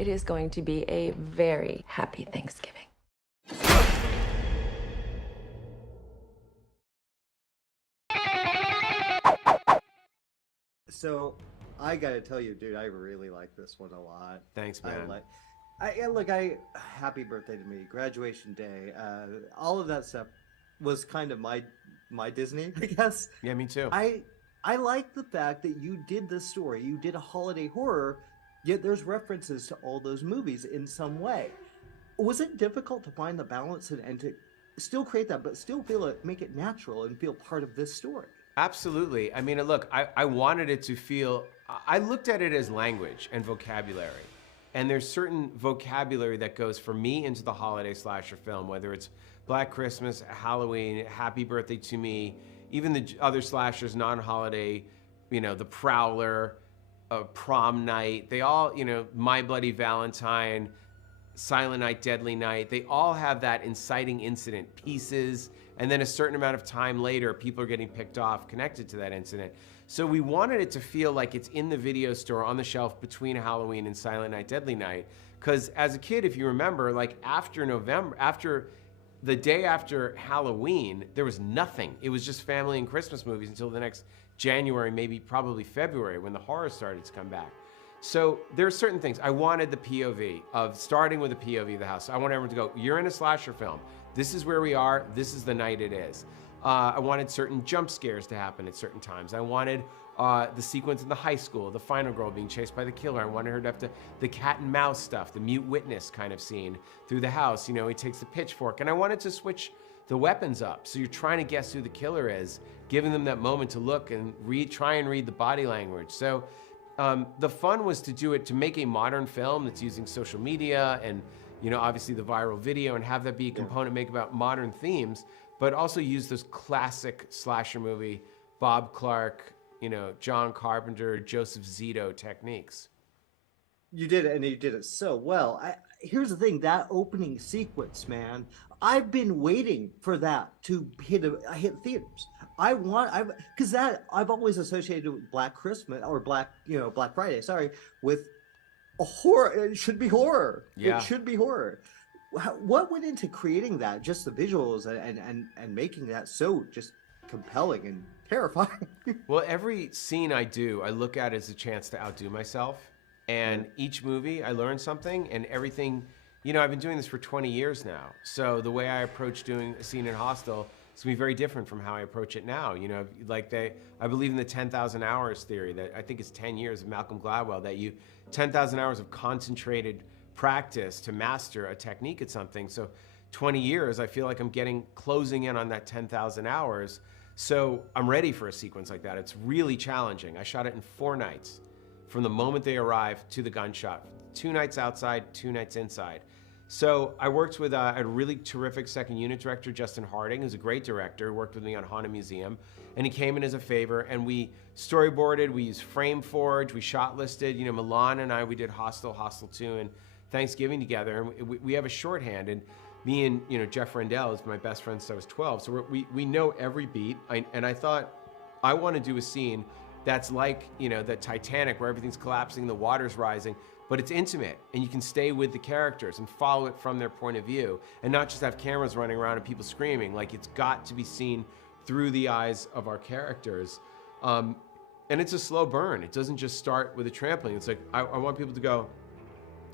It is going to be a very happy Thanksgiving. So I gotta tell you, dude, I really like this one a lot. Thanks, I man. like. I happy birthday to me, graduation day, all of that stuff was kind of my Disney, I guess. Yeah, me too. I I like the fact that you did this story. You did a holiday horror, yet there's references to all those movies in some way. Was it difficult to find the balance and to still create that, but still feel it, make it natural and feel part of this story? Absolutely. I mean, look, I wanted it to feel, I looked at it as language and vocabulary. And there's certain vocabulary that goes for me into the holiday slasher film, whether it's Black Christmas, Halloween, Happy Birthday to Me, even the other slashers, non-holiday, The Prowler, Prom Night, they all, My Bloody Valentine, Silent Night, Deadly Night, they all have that inciting incident pieces, and then a certain amount of time later, people are getting picked off connected to that incident. So we wanted it to feel like it's in the video store on the shelf between Halloween and Silent Night, Deadly Night. Because as a kid, if you remember, like after the day after Halloween, there was nothing. It was just family and Christmas movies until the next January, maybe probably February, when the horror started to come back. So there are certain things. I wanted the POV of starting with the POV of the house. I want everyone to go, you're in a slasher film. This is where we are. This is the night it is. I wanted certain jump scares to happen at certain times. I wanted the sequence in the high school, the final girl being chased by the killer. I wanted her to have the cat and mouse stuff, the mute witness kind of scene through the house. He takes the pitchfork. And I wanted to switch the weapons up. So you're trying to guess who the killer is, giving them that moment to look and try and read the body language. So the fun was to do it, to make a modern film that's using social media and, obviously the viral video, and have that be a component, make about modern themes, but also use those classic slasher movie, Bob Clark, John Carpenter, Joseph Zito techniques. You did it, and you did it so well. Here's the thing: that opening sequence, man. I've been waiting for that to hit theaters. Because that I've always associated with Black Christmas or Black Friday. Sorry, with a horror. It should be horror. Yeah. It should be horror. What went into creating that? Just the visuals and making that so just compelling and terrifying. Well, every scene I do, I look at it as a chance to outdo myself. And each movie, I learn something, and everything. I've been doing this for 20 years now. So the way I approach doing a scene in Hostel is going to be very different from how I approach it now. I believe in the 10,000 hours theory, that I think it's 10 years of Malcolm Gladwell, that 10,000 hours of concentrated practice to master a technique at something. So 20 years, I feel like I'm closing in on that 10,000 hours. So I'm ready for a sequence like that. It's really challenging. I shot it in 4 nights. From the moment they arrive to the gunshot. 2 nights outside, 2 nights inside. So I worked with a really terrific second unit director, Justin Harding, who's a great director, worked with me on Haunted Museum, and he came in as a favor, and we storyboarded, we used FrameForge, we shot listed, Milan and I, we did Hostel 2, and Thanksgiving together, and we have a shorthand, and me and Jeff Rendell is my best friend since I was 12, so we know every beat, and I thought, I want to do a scene that's like, the Titanic, where everything's collapsing, the water's rising, but it's intimate, and you can stay with the characters and follow it from their point of view, and not just have cameras running around and people screaming. Like, it's got to be seen through the eyes of our characters. And it's a slow burn. It doesn't just start with a trampoline. It's like, I want people to go,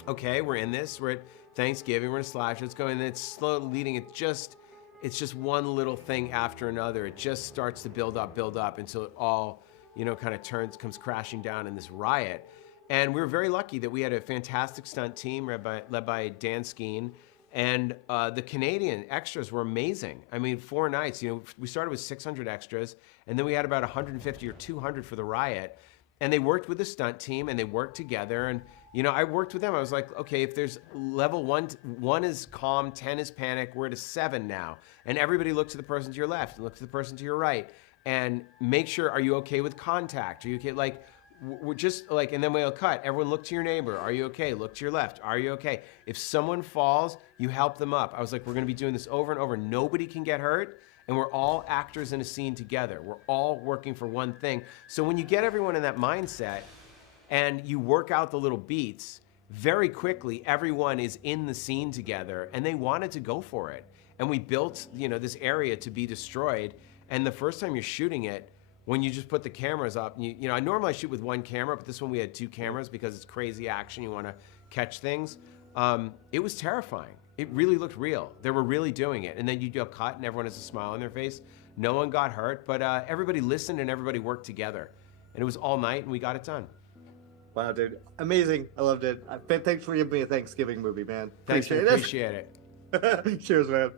okay, we're in this, we're at Thanksgiving, we're in a slash, let's go, and it's slow leading, it's just one little thing after another. It just starts to build up until it all kind of comes crashing down in this riot. And we were very lucky that we had a fantastic stunt team led by Dan Skeen, and the Canadian extras were amazing. I mean, 4 nights, we started with 600 extras, and then we had about 150 or 200 for the riot, and they worked with the stunt team, and they worked together, and I worked with them. I was like, okay, if there's level 1 is calm, 10 is panic, we're at a 7 now, and everybody look to the person to your left, and look to the person to your right, and make sure, are you okay with contact? Are you okay? Like, we're just like, and then we'll cut. Everyone look to your neighbor. Are you okay? Look to your left. Are you okay? If someone falls, you help them up. I was like, we're gonna be doing this over and over. Nobody can get hurt, and we're all actors in a scene together. We're all working for one thing. So when you get everyone in that mindset, and you work out the little beats, very quickly, everyone is in the scene together and they wanted to go for it. And we built, you know, this area to be destroyed. And the first time you're shooting it, when you just put the cameras up, you know, I normally shoot with one camera, but this one we had 2 cameras because it's crazy action. You want to catch things. It was terrifying. It really looked real. They were really doing it. And then you do a cut and everyone has a smile on their face. No one got hurt, but everybody listened and everybody worked together. And it was all night and we got it done. Wow, dude. Amazing. I loved it. Thanks for giving me a Thanksgiving movie, man. Thanks, Appreciate appreciate it. Cheers, man.